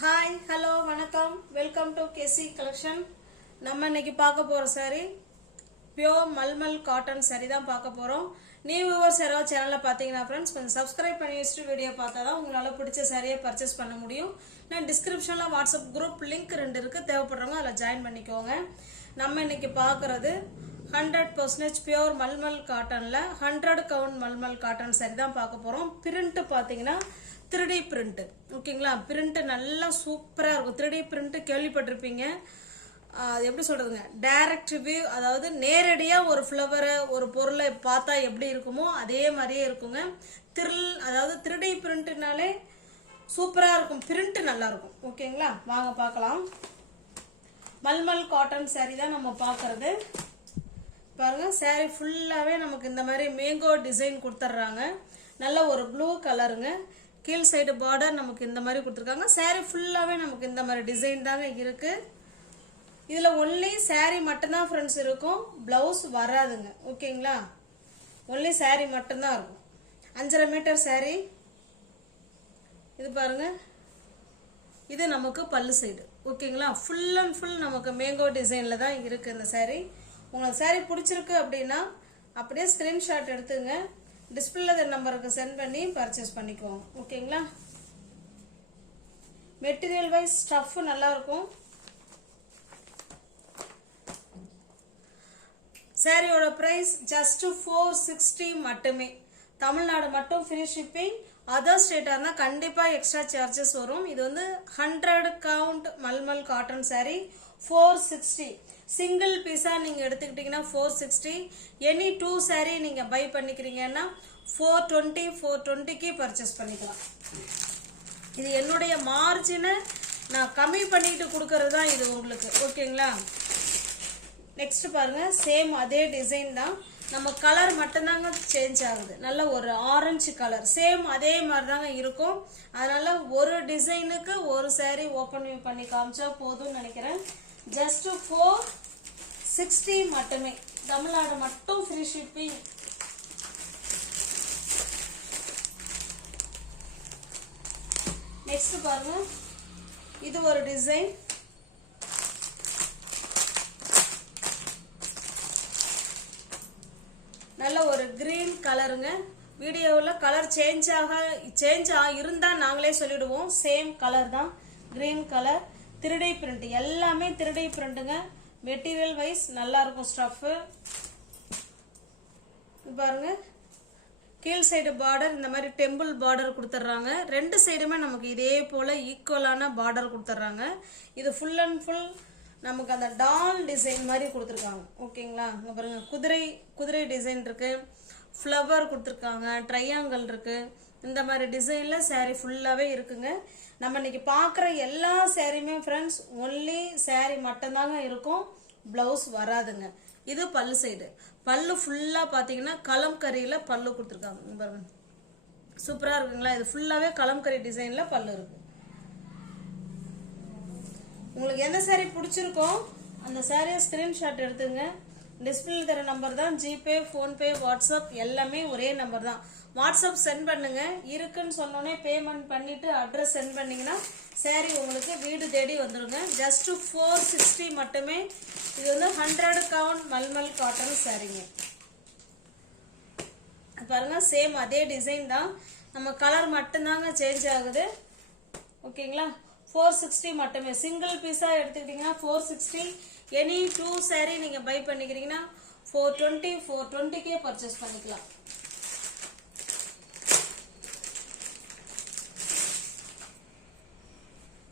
Hi hello வணக்கம் welcome to KC collection. நம்ம இன்னைக்கு பார்க்க போகிற sorry pure mulmul cotton sorry தான் பார்க்க போகிறோம். நியூ வியூவர்ஸ் யாராவது சேனலில் பார்த்தீங்கன்னா ஃப்ரெண்ட்ஸ் கொஞ்சம் சப்ஸ்கிரைப் பண்ணி வச்சுட்டு வீடியோ பார்த்தா தான் உங்களால் பிடிச்ச சாரியை பர்ச்சேஸ் பண்ண முடியும். நான் டிஸ்கிரிப்ஷனில் வாட்ஸ்அப் குரூப் லிங்க் 2 இருக்குது, தேவைப்படுறவங்க அதில் ஜாயின் பண்ணிக்கோங்க. நம்ம இன்னைக்கு பார்க்குறது 100% பியோர் மல்மல் காட்டனில் 100 கவுண்ட் மல்மல் காட்டன் சாரி தான் பார்க்க போகிறோம். பிரிண்ட் பார்த்தீங்கன்னா 3D பிரிண்ட். ஓகேங்களா, பிரிண்ட் நல்லா சூப்பராக இருக்கும். 3D பிரிண்ட் கேள்விப்பட்டிருப்பீங்க. அது எப்படி சொல்றதுங்க, டைரக்ட் வியூ, அதாவது நேரடியாக ஒரு ஃப்ளவரை ஒரு பொருளை பார்த்தா எப்படி இருக்குமோ அதே மாதிரியே இருக்குங்க. அதாவது 3D பிரிண்ட்னாலே சூப்பராக இருக்கும், பிரிண்ட் நல்லா இருக்கும். ஓகேங்களா, வாங்க பார்க்கலாம். மல்மல் காட்டன் சாரி தான் நம்ம பார்க்கறது. பாருங்க, சாரி ஃபுல்லாகவே நமக்கு இந்த மாதிரி மேங்கோ டிசைன் கொடுத்துட்றாங்க. நல்ல ஒரு ப்ளூ கலருங்க. கீழ் சைடு பார்டர் நமக்கு இந்த மாதிரி கொடுத்துருக்காங்க. சாரி ஃபுல்லாகவே நமக்கு இந்த மாதிரி டிசைன் தாங்க இருக்கு. இதில் ஒன்லி சாரி மட்டும்தான் ஃப்ரெண்ட்ஸ் இருக்கும், பிளவுஸ் வராதுங்க. ஓகேங்களா, ஒன்லி சாரி மட்டும்தான் இருக்கும். 5.5 மீட்டர் சாரி. இது பாருங்க, இது நமக்கு பல்லு சைடு. ஓகேங்களா, ஃபுல் அண்ட் ஃபுல் நமக்கு மேங்கோ டிசைனில் தான் இருக்கு இந்த சாரி. உங்களுக்கு சாரி பிடிச்சிருக்கு அப்படின்னா அப்படியே ஸ்கிரீன்ஷாட் எடுத்துங்க, டிஸ்பிளே நம்பருக்கு சென்ட் பண்ணி பர்ச்சேஸ் பண்ணிக்குவோம். ஓகேங்களா, மெட்டீரியல் வைஸ் ஸ்டஃப் நல்லா இருக்கும். சாரியோட பிரைஸ் ஜஸ்ட் 460 மட்டுமே. தமிழ்நாடு மட்டும் ஃப்ரீ ஷிப்பிங். அதர் ஸ்டேட்டாக இருந்தால் கண்டிப்பாக எக்ஸ்ட்ரா சார்ஜஸ் வரும். இது வந்து 100 கவுண்ட் மல்மல் காட்டன் சாரி 460. சிங்கிள் பீஸா நீங்க எடுத்துக்கிட்டீங்கன்னா 460. எனி 2 சாரி நீங்க பை பண்ணிக்கிறீங்கன்னா 420க்கு பர்ச்சேஸ் பண்ணிக்கலாம். இது என்னுடைய மார்ஜினை நான் கம்மி பண்ணிட்டு கொடுக்கறது தான் இது உங்களுக்கு. ஓகேங்களா, நெக்ஸ்ட் பாருங்க, சேம் அதே டிசைன் தான், நம்ம கலர் மட்டும்தாங்க சேஞ்ச் ஆகுது. நல்ல ஒரு ஆரஞ்சு கலர், சேம் அதே மாதிரி தாங்க இருக்கும். அதனால ஒரு டிசைனுக்கு ஒரு சாரி ஓப்பன் பண்ணி காமிச்சா போதும்னு நினைக்கிறேன். ஜஸ்ட் 460 மட்டுமே. தமிழ்நாடு மட்டும் ஃப்ரீ ஷிப்பிங். நெக்ஸ்ட் பாருங்க, இது ஒரு டிசைன். நல்ல ஒரு கிரீன் கலருங்க. வீடியோவில் கலர் சேஞ்ச் இருந்தா நாங்களே சொல்லிடுவோம். சேம் கலர் தான், கிரீன் கலர். 3D பிரிண்ட், எல்லாமே 3D பிரிண்ட்டுங்க. மெட்டீரியல் வைஸ் நல்லா இருக்கும் ஸ்டஃப். பாருங்க, கீழ் சைடு பார்டர் இந்த மாதிரி டெம்பிள் பார்டர் கொடுத்துட்றாங்க. 2 சைடுமே நமக்கு இதே போல ஈக்குவலான பார்டர் கொடுத்துட்றாங்க. இது ஃபுல் அண்ட் ஃபுல் நமக்கு அந்த டால் டிசைன் மாதிரி கொடுத்துருக்காங்க. ஓகேங்களா, இங்க பாருங்க, குதிரை டிசைன் இருக்கு, ஃப்ளவர் கொடுத்துருக்காங்க, ட்ரையாங்கிள் இருக்கு. இந்த மாதிரி டிசைன்ல சாரி ஃபுல்லாவே இருக்குங்க. நம்ம இன்னைக்கு பார்க்குற எல்லா சாரியுமே ஃப்ரெண்ட்ஸ் ஒன்லி சாரி மட்டும்தாங்க இருக்கும், பிளவுஸ் வராதுங்க. இது பல்லு சைடு. பல்லு ஃபுல்லா பாத்தீங்கன்னா கலம்கரியில பல்லு கொடுத்துருக்காங்க. பாருங்க, சூப்பரா இருக்குங்களா. இது ஃபுல்லாவே கலம்கரி டிசைன்ல பல்லு இருக்கு. உங்களுக்கு எந்த சாரி பிடிச்சிருக்கோ அந்த சாரியை ஸ்கிரீன்ஷாட் எடுத்துங்க. டிஸ்பிளே தர நம்பர் தான், ஜிபே, போன்பே, வாட்ஸ்அப் எல்லாமே ஒரே நம்பர் தான். வாட்ஸ்அப் சென்ட் பண்ணுங்க, இருக்குன்னு சொன்னோன்னே பேமெண்ட் பண்ணிட்டு அட்ரஸ் சென்ட் பண்ணீங்கன்னா சாரி உங்களுக்கு வீடு தேடி வந்துருங்க. ஜஸ்ட் 460 மட்டுமே. இது வந்து 100 கவுண்ட் மல்மல் காட்டன் சாரிங்க. பாருங்க, சேம் அதே டிசைன் தான், நம்ம கலர் மட்டும்தாங்க சேஞ்ச் ஆகுது. ஓகேங்களா, 460 மட்டுமே. சிங்கிள் பீஸா எடுத்துக்கிட்டீங்கன்னா 460. எனி 2 சாரி நீங்க பை பண்ணிக்கிறீங்கன்னா 420க்கே பர்ச்சேஸ் பண்ணிக்கலாம்.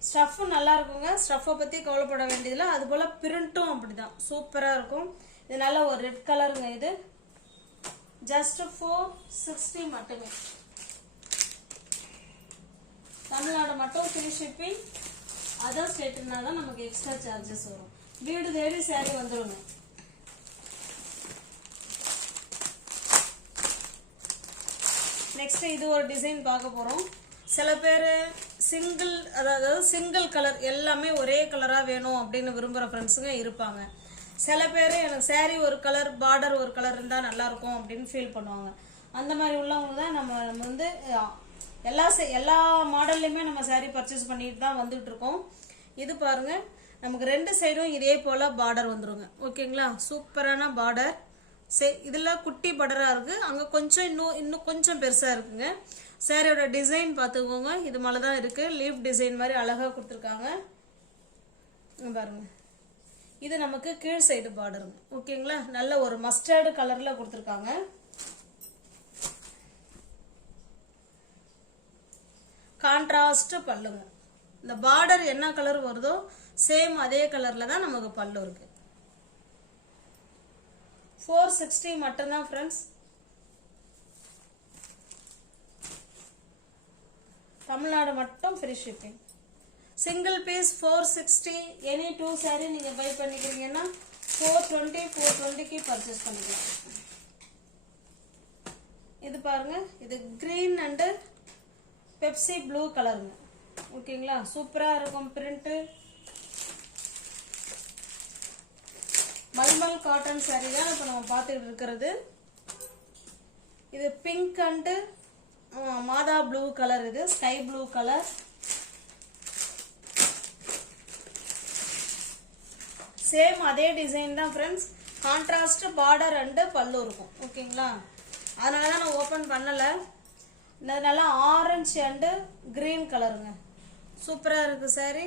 ஸ்டஃப் நல்லா இருக்குங்க. ஸ்டஃப்பை பத்தி கவலைப்பட வேண்டியதில்லை. அது போல பிரிண்ட்டும் அப்படிதான் சூப்பரா இருக்கும். இது நல்ல ஒரு ரெட் கலருங்க. இது ஜஸ்ட் 460 மட்டுமே. தமிழ்நாடு மட்டும் ஃப்ரீ ஷிப்பிங். அதர் ஸ்டேட்னா தான் நமக்கு எக்ஸ்ட்ரா சார்ஜஸ் வரும். வீடு தேடி சாரி வந்துருங்க. நெக்ஸ்ட் இது ஒரு டிசைன் பார்க்க போறோம். சில பேர் சிங்கிள் கலர் எல்லாமே ஒரே கலரா வேணும் அப்படின்னு விரும்புற ஃப்ரெண்ட்ஸுங்க இருப்பாங்க. சில பேர் எனக்கு சாரி ஒரு கலர், பார்டர் ஒரு கலர் இருந்தா நல்லா இருக்கும் அப்படின்னு ஃபீல் பண்ணுவாங்க. அந்த மாதிரி உள்ளவங்க தான் நம்ம வந்து எல்லா மாடல்லையுமே நம்ம saree பர்ச்சேஸ் பண்ணிட்டு தான் வந்துட்டு இருக்கோம். இது பாருங்க, நமக்கு ரெண்டு சைடும் இதே போல பார்டர் வந்துருங்க. ஓகேங்களா, சூப்பரான பார்டர். இதுல குட்டி பார்டரா இருக்கு, அங்க கொஞ்சம் இன்னும் கொஞ்சம் பெருசா இருக்குங்க. சாரியோட டிசைன் பார்த்துக்கோங்க, இது மேலே தான் இருக்கு. லீஃப் டிசைன் மாதிரி அழகா கொடுத்துருக்காங்க பாருங்க. இது நமக்கு கீழ் சைடு பார்டருங்க. ஓகேங்களா, நல்ல ஒரு மஸ்டர்டு கலர்ல கொடுத்துருக்காங்க. கான்ட்ராஸ்ட் பல்லுங்க. இந்த பார்டர் என்ன கலர் வருதோ சேம் அதே கலர்ல தான் நமக்கு பல்லு இருக்கு. 460 மட்டும்தான் ஃப்ரெண்ட்ஸ். தமிழ்நாடு மட்டும் free shipping. Single piece 460. Any 2 saree நீங்க பை பண்ணிக்கிறீங்கன்னா 420க்கு பர்ச்சேஸ் பண்ணிக்கலாம். இது பாருங்க, இது கிரீன் அண்ட் பெப்சி ப்ளூ கலருங்க. ஓகேங்களா, சூப்பரா இருக்கும் பிரிண்ட். மல்மல் காட்டன் saree தான் இப்போ நம்ம பார்த்துட்டு இருக்கிறது. இது pink and Mata blue colour, இது ஸ்கை ப்ளூ கலர். சேம் அதே டிசைன் தான் ஃப்ரெண்ட்ஸ். கான்ட்ராஸ்ட் பார்டர் அண்ட் பல்லு இருக்கும். ஓகேங்களா, அதனால தான் நான் ஓப்பன் பண்ணல. நல்லா ஆரஞ்சு அண்ட் கிரீன் கலருங்க. சூப்பரா இருக்கு சாரி.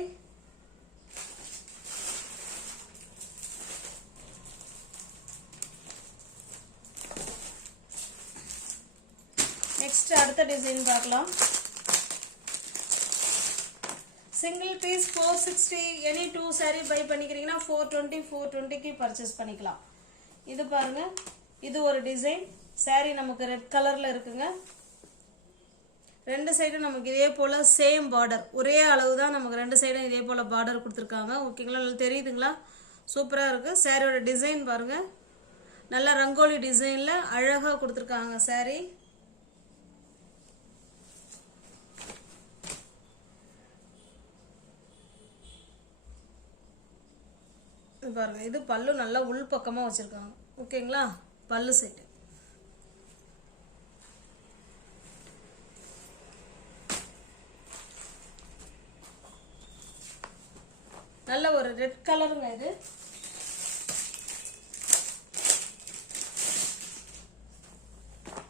நெக்ஸ்ட் அடுத்த டிசைன் பார்க்கலாம். Single piece 460. Any 2 saree buy பண்ணிக்கிறீங்கன்னா 420க்கு பர்ச்சேஸ் பண்ணிக்கலாம். இது பாருங்க, இது ஒரு டிசைன். saree நமக்கு ரெட் கலர்ல இருக்குங்க. ரெண்டு சைடும் நமக்கு இதே போல சேம் பார்டர், ஒரே அளவு தான் நமக்கு ரெண்டு சைடும் இதே போல பார்டர் கொடுத்துருக்காங்க. ஓகேங்களா, நல்லா தெரியுதுங்களா? சூப்பரா இருக்கு. சாரியோட டிசைன் பாருங்க, நல்ல ரங்கோலி டிசைன்ல அழகா கொடுத்துருக்காங்க saree. பாருங்க, இது பல்லு நல்லா உள் பக்கமா வச்சிருக்காங்க. ஓகேங்களா, பல்லு சைடு. நல்ல ஒரு ரெட் கலருங்க.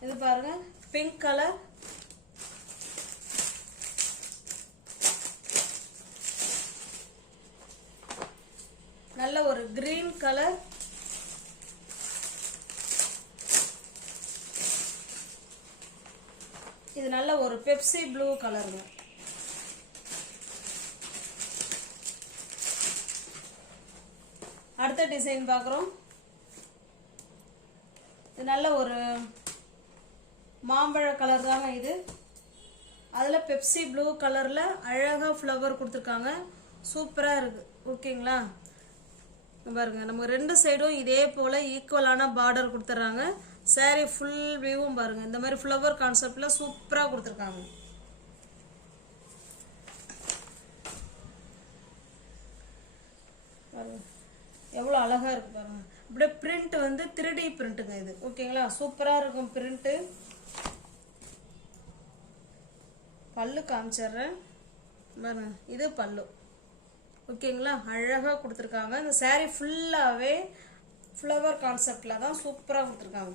இது பாருங்க, பிங்க் கலர். நல்ல ஒரு கிரீன் கலர். இது நல்ல ஒரு பெப்சி ப்ளூ கலருங்க. அடுத்த டிசைன் பார்க்குறோம். இது நல்ல ஒரு மாம்பழ கலர் தாங்க இது. அதில் பெப்சி ப்ளூ கலரில் அழகாக ஃப்ளவர் கொடுத்துருக்காங்க. சூப்பராக இருக்குது. ஓகேங்களா, பாருங்க, நம்ம ரெண்டு சைடும் இதே போல் ஈக்குவலான பார்டர் கொடுத்துட்றாங்க. saree ஃபுல் வியூவும் பாருங்க, இந்த மாதிரி ஃப்ளவர் கான்செப்டில் சூப்பராக கொடுத்துருக்காங்க. பாருங்க எவ்வளோ அழகா இருக்கு பாருங்க. அப்படியே பிரிண்ட் வந்து 3D பிரிண்ட்டுங்க இது. ஓகேங்களா, சூப்பரா இருக்கும் பிரிண்ட். பல்லு காமிச்சிடுறேன் பாருங்க, இது பல்லு. ஓகேங்களா, அழகா கொடுத்துருக்காங்க. இந்த saree ஃபுல்லாவே ஃப்ளவர் கான்செப்ட்ல தான் சூப்பரா கொடுத்துருக்காங்க.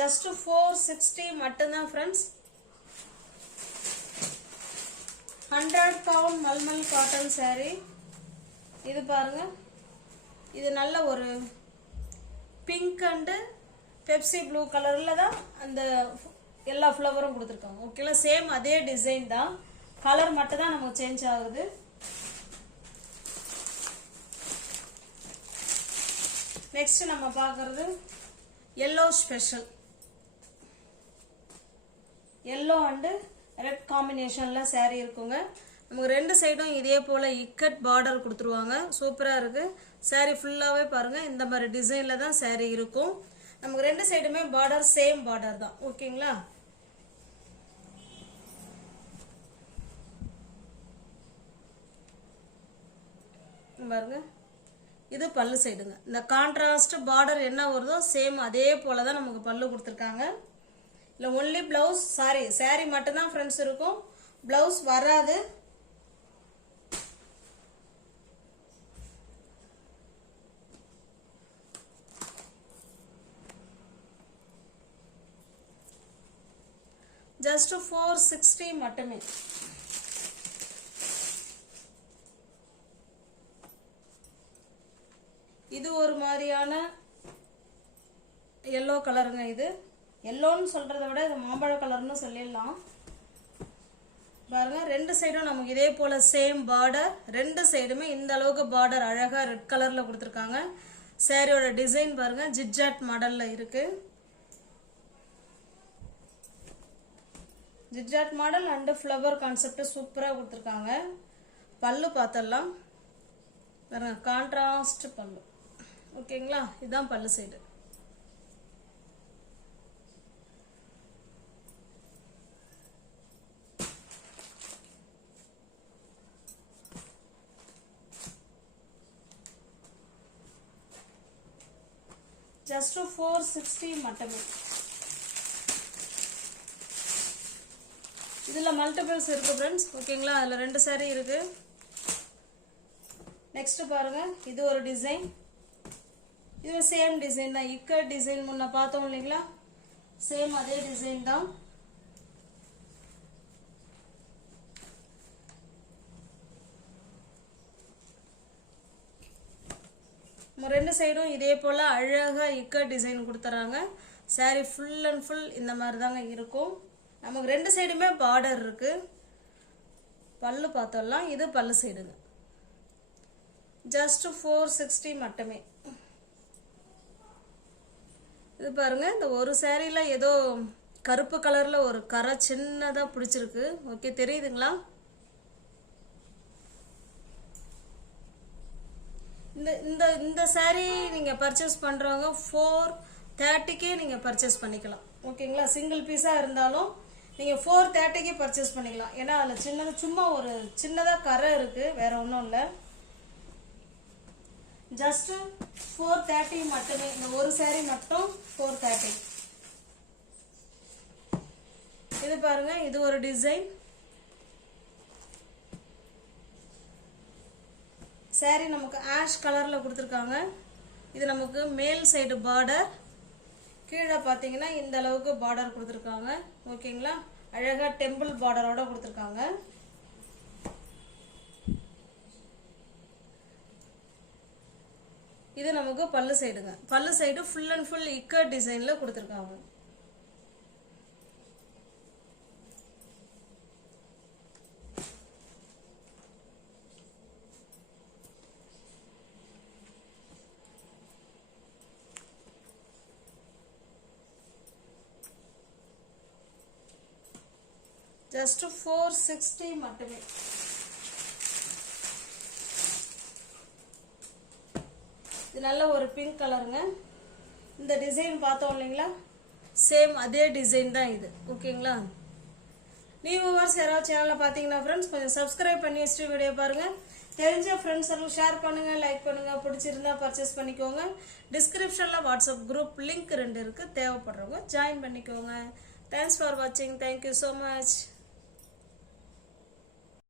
ஜஸ்ட் 460 மட்டும்தான் friends. 100 pound mulmul cotton saree. இது பாருங்க, இது நல்ல ஒரு பிங்க் அண்ட் பெப்சி ப்ளூ கலர்ல தான் அந்த எல்லா ஃப்ளவரும் கொடுத்துருக்காங்க. ஓகேங்களா, சேம் அதே டிசைன் தான், கலர் மட்டும் தான் நமக்கு சேஞ்ச் ஆகுது. நெக்ஸ்ட் நம்ம பார்க்கறது yellow special. Yellow and red காம்பினேஷன்ல saree இருக்குங்க. நமக்கு ரெண்டு சைடும் இதே போல இக்கட் பார்டர் கொடுத்துருவாங்க. சூப்பரா இருக்கு. saree ஃபுல்லாவே பாருங்க, இந்த மாதிரி டிசைன்ல தான் saree இருக்கும். நமக்கு ரெண்டு சைடுமே பார்டர் சேம் பார்டர் தான். ஓகேங்களா? பாருங்க, இது பல்லு சைடுங்க. இந்த கான்ட்ராஸ்ட் பார்டர் என்ன வருதோ சேம் அதே போல தான் நமக்கு பல்லு கொடுத்துருக்காங்க. இல்லை ஒன்லி பிளவுஸ் சாரி மட்டும்தான் ஃப்ரெண்ட்ஸ் இருக்கும், பிளவுஸ் வராது. ஜஸ்ட் 460 மட்டுமே. இது ஒரு மாதிரியான எல்லோ கலருங்க. இது எல்லோன்னு சொல்றதை விட இது மாம்பழ கலர்னு சொல்லிடலாம். பாருங்க, ரெண்டு சைடும் நமக்கு இதே போல சேம் பார்டர். ரெண்டு சைடுமே இந்த அளவுக்கு பார்டர் அழகா ரெட் கலர்ல கொடுத்துருக்காங்க. சாரியோட டிசைன் பாருங்க, ஜிக்ஜாட் மாடல்ல இருக்கு. ஜிக்ஜாட் மாடல் அண்ட் ஃப்ளவர் கான்செப்ட் சூப்பரா கொடுத்துருக்காங்க. பல்லு பார்த்தலாம் பாருங்க, கான்ட்ராஸ்ட் பல்லு. ஓகேங்களா? இதுதான் பல்லு சைடு. ஜஸ்ட் 460 மட்டுமே. இதுல மல்டிபிள்ஸ் இருக்கு ஃப்ரெண்ட்ஸ். ஓகேங்களா? அதுல ரெண்டு சாரி இருக்கு. நெக்ஸ்ட் பாருங்க, இது ஒரு டிசைன். இது சேம் டிசைன் தான். இக்கட் டிசைன் முன்ன பார்த்தோம் இல்லைங்களா? சேம் அதே டிசைன் தான். ரெண்டு சைடும் இதே போல அழகா இக்கட் டிசைன் கொடுத்துறாங்க. சாரி ஃபுல் அண்ட் ஃபுல் இந்த மாதிரி தாங்க இருக்கும். நமக்கு ரெண்டு சைடுமே பார்டர் இருக்கு. பல்லு பார்த்தோம்லாம், இது பல்லு சைடுங்க. ஜஸ்ட் 460 மட்டுமே. இது பாருங்க, இந்த ஒரு சாரியில ஏதோ கருப்பு கலர்ல ஒரு கரை சின்னதா பிடிச்சிருக்கு. ஓகே, தெரியுதுங்களா? இந்த இந்த சாரி நீங்க பர்ச்சேஸ் பண்றவங்க 430க்கே நீங்க பர்ச்சேஸ் பண்ணிக்கலாம். ஓகேங்களா? சிங்கிள் பீஸா இருந்தாலும் நீங்க 430க்கு பர்ச்சேஸ் பண்ணிக்கலாம். ஏன்னா அதுல சின்னதா சும்மா ஒரு சின்னதா கரை இருக்கு, வேற ஒன்றும் இல்லை. ஜஸ்ட் 430 மட்டுமே. இந்த ஒரு சாரி மட்டும் 430. இது பாருங்க, இது ஒரு டிசைன். சாரி நமக்கு ஆஷ் கலர்ல கொடுத்துருக்காங்க. இது நமக்கு மேல் சைடு பார்டர். கீழே பார்த்தீங்கன்னா இந்த அளவுக்கு பார்டர் கொடுத்துருக்காங்க. ஓகேங்களா? அழகா டெம்பிள் பார்டரோட கொடுத்துருக்காங்க. இது நமக்கு பல்லு சைடுங்க. பல்லு side full and full ikat டிசைன்ல கொடுத்துருக்காங்க. ஜஸ்ட் 460 மட்டுமே. இது நல்ல ஒரு பிங்க் கலருங்க. இந்த டிசைன் பார்த்தோம் இல்லைங்களா? சேம் அதே டிசைன் தான் இது. ஓகேங்களா? நியூ வியூவர்ஸ் யாராவது சேனலில் பார்த்தீங்கன்னா ஃப்ரெண்ட்ஸ் கொஞ்சம் சப்ஸ்கிரைப் பண்ணி வச்சுட்டு வீடியோ பாருங்க. தெரிஞ்ச ஃப்ரெண்ட்ஸ் எல்லாம் ஷேர் பண்ணுங்க, லைக் பண்ணுங்க, பிடிச்சிருந்தா பர்ச்சேஸ் பண்ணிக்கோங்க. டிஸ்கிரிப்ஷனில் வாட்ஸ்அப் குரூப் லிங்க் 2 இருக்கு, தேவைப்படுறவங்க ஜாயின் பண்ணிக்கோங்க. தேங்க்ஸ் ஃபார் வாட்சிங். Thank you so much.